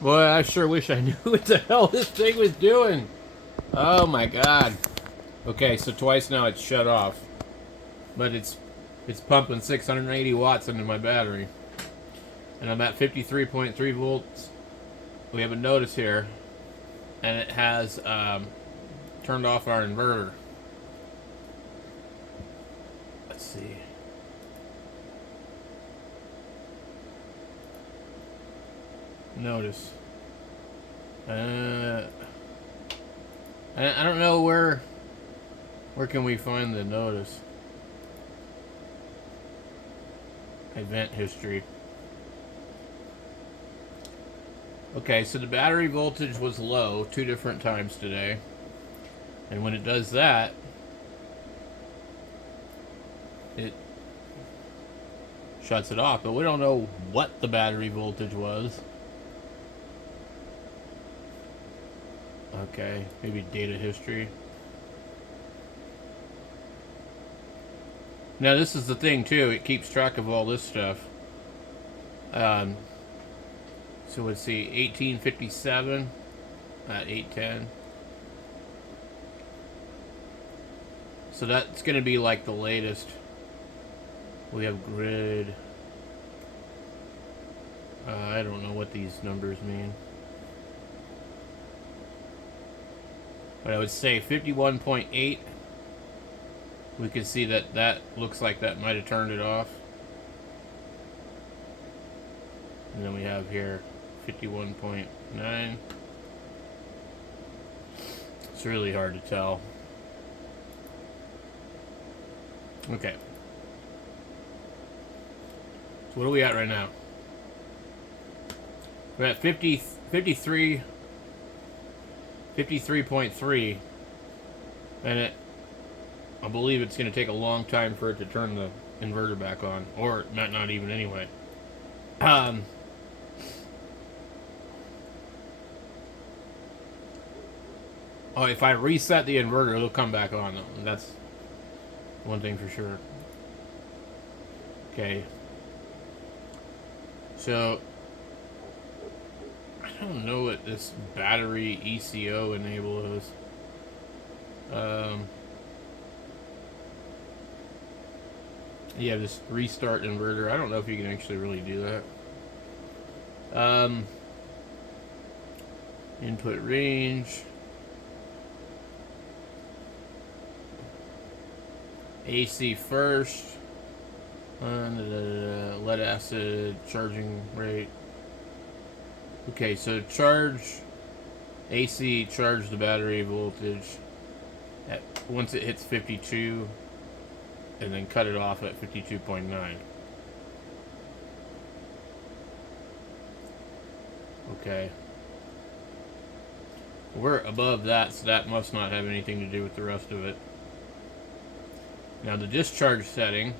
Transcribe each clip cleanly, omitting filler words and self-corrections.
Boy, I sure wish I knew what the hell this thing was doing. Oh my god. Okay, so twice now it's shut off. But it's pumping 680 watts into my battery. And I'm at 53.3 volts. We have a notice here. And it has turned off our inverter. Let's see. Notice. I don't know where can we find the notice. Event history. Okay, so the battery voltage was low 2 different times today. And when it does that, it shuts it off. But we don't know what the battery voltage was. Okay, maybe data history. Now this is the thing too, it keeps track of all this stuff. So let's see, 1857 at 810. So that's going to be like the latest. We have grid. I don't know what these numbers mean. But I would say 51.8. We could see that that looks like that might have turned it off. And then we have here 51.9. It's really hard to tell. Okay. So what are we at right now? We're at 53.3. And I believe it's going to take a long time for it to turn the inverter back on. Or not even anyway. Oh, if I reset the inverter, it'll come back on. That's one thing for sure. Okay. So, I don't know what this battery ECO enable is. Yeah, this restart inverter. I don't know if you can actually really do that. Input range. AC first. Lead acid charging rate. Okay, so AC charge the battery voltage once it hits 52, and then cut it off at 52.9. Okay. We're above that, so that must not have anything to do with the rest of it. Now the discharge setting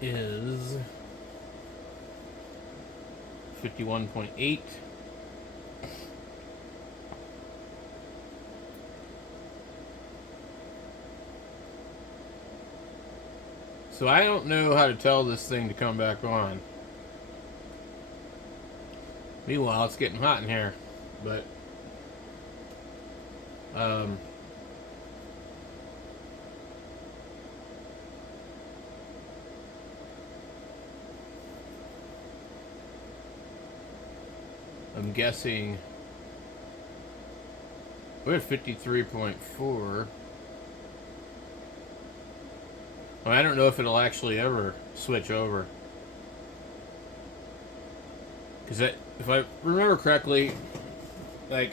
is 51.8. So I don't know how to tell this thing to come back on. Meanwhile, it's getting hot in here, but I'm guessing we're at 53.4. Well, I don't know if it'll actually ever switch over. Because if I remember correctly, like,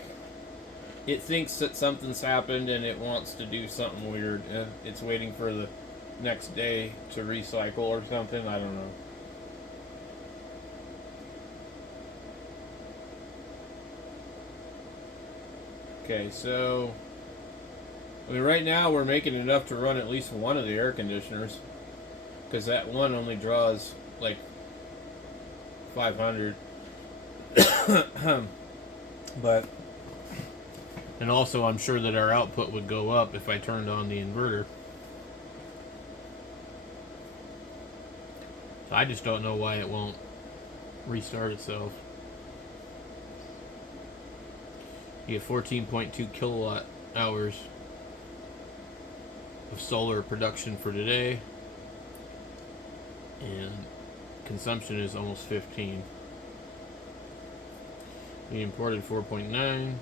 it thinks that something's happened and it wants to do something weird. It's waiting for the next day to recycle or something. I don't know. Okay, so I mean, right now we're making enough to run at least one of the air conditioners, because that one only draws like 500. But, and also I'm sure that our output would go up if I turned on the inverter. So I just don't know why it won't restart itself. You get 14.2 kilowatt hours of solar production for today, and consumption is almost 15. We imported 4.9.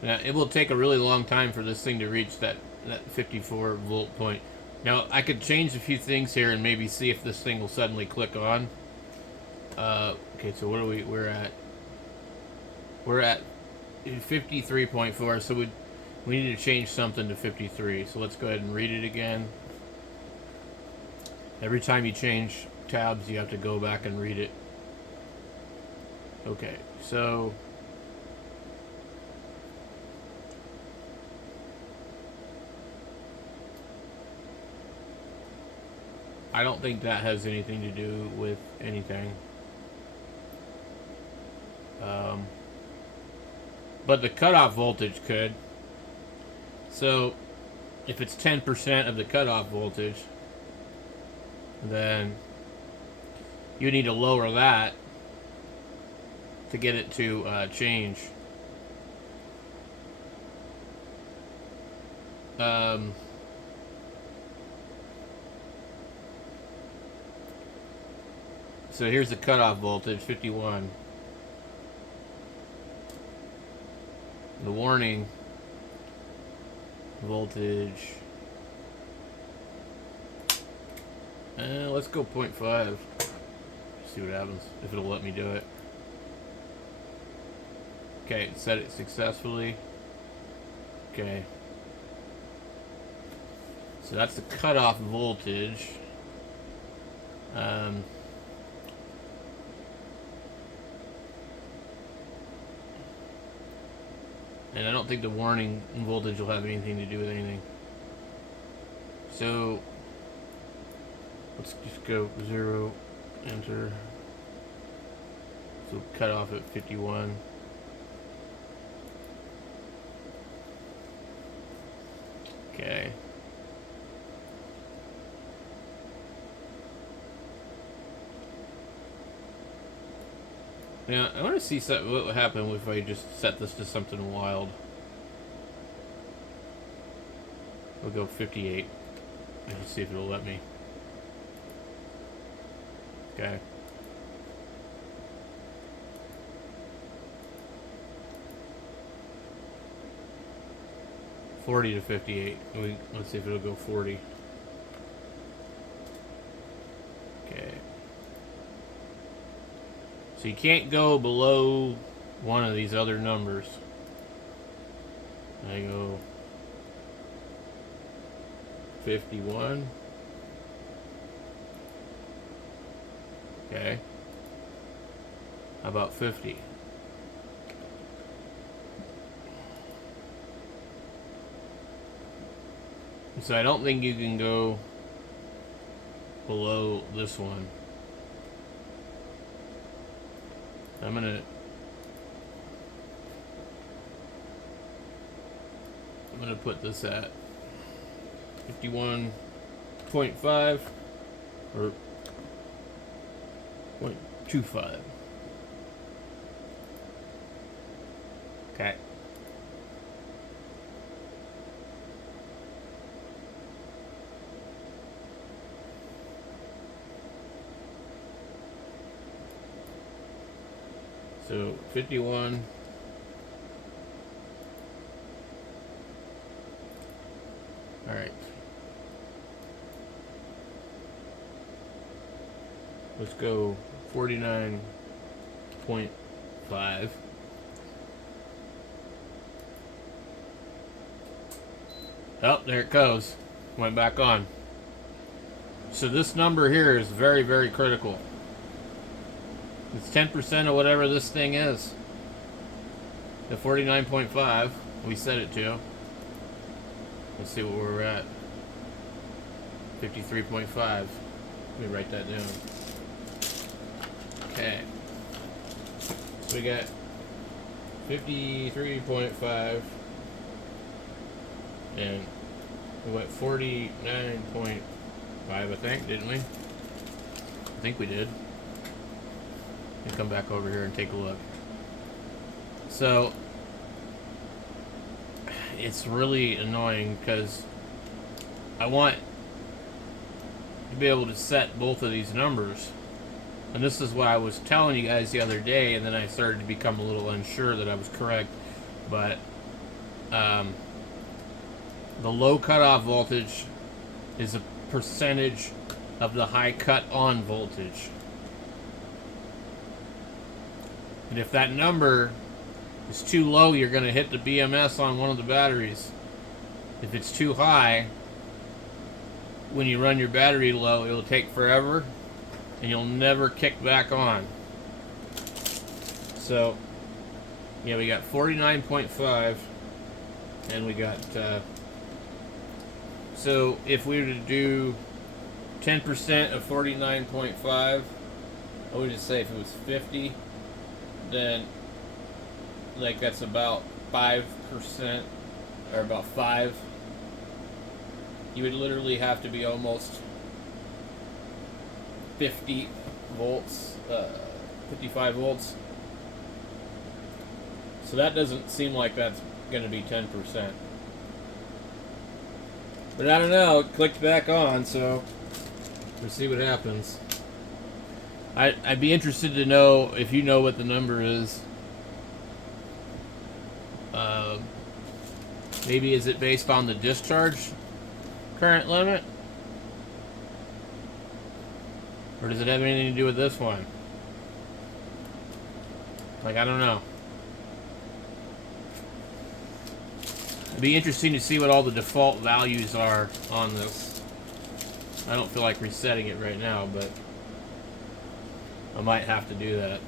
Now, it will take a really long time for this thing to reach that 54 volt point. Now, I could change a few things here and maybe see if this thing will suddenly click on. Okay, so what are we're at 53.4, so we need to change something to 53. So let's go ahead and read it again. Every time you change tabs, you have to go back and read it. Okay, so I don't think that has anything to do with anything. But the cutoff voltage could. So if it's 10% of the cutoff voltage, then you need to lower that to get it to change. So here's the cutoff voltage, 51. The warning voltage, let's go 0.5. See what happens, if it'll let me do it. Okay, set it successfully. Okay. So that's the cutoff voltage. And I don't think the warning voltage will have anything to do with anything. So let's just go 0, enter. So cut off at 51. Okay. Now, I want to see what would happen if I just set this to something wild. We'll go 58. Let's see if it'll let me. Okay. $40 to 58. Let's see if it'll go 40. Okay. So you can't go below one of these other numbers. I go 51. Okay. How about 50? So I don't think you can go below this one. I'm gonna put this at 51.5 or 0.25. Okay. So 51. All right. Let's go 49.5. Oh, there it goes. Went back on. So this number here is very, very critical. It's 10% of whatever this thing is. The 49.5 we set it to. Let's see what we're at. 53.5. Let me write that down. Okay. So we got 53.5, and we went 49.5, I think, didn't we? I think we did. And come back over here and take a look. So it's really annoying because I want to be able to set both of these numbers. And this is what I was telling you guys the other day, and then I started to become a little unsure that I was correct. But the low cutoff voltage is a percentage of the high cut-on voltage. And if that number is too low, you're going to hit the BMS on one of the batteries. If it's too high, when you run your battery low, it'll take forever and you'll never kick back on. So yeah, we got 49.5, and we got so if we were to do 10% of 49.5, I would just say if it was 50, then like that's about 5%, or about 5. You would literally have to be almost 50 volts, 55 volts. So that doesn't seem like that's going to be 10%. But I don't know, it clicked back on, so we'll see what happens. I'd be interested to know if you know what the number is. Maybe is it based on the discharge current limit? Or does it have anything to do with this one? Like, I don't know. It'd be interesting to see what all the default values are on this. I don't feel like resetting it right now, but I might have to do that.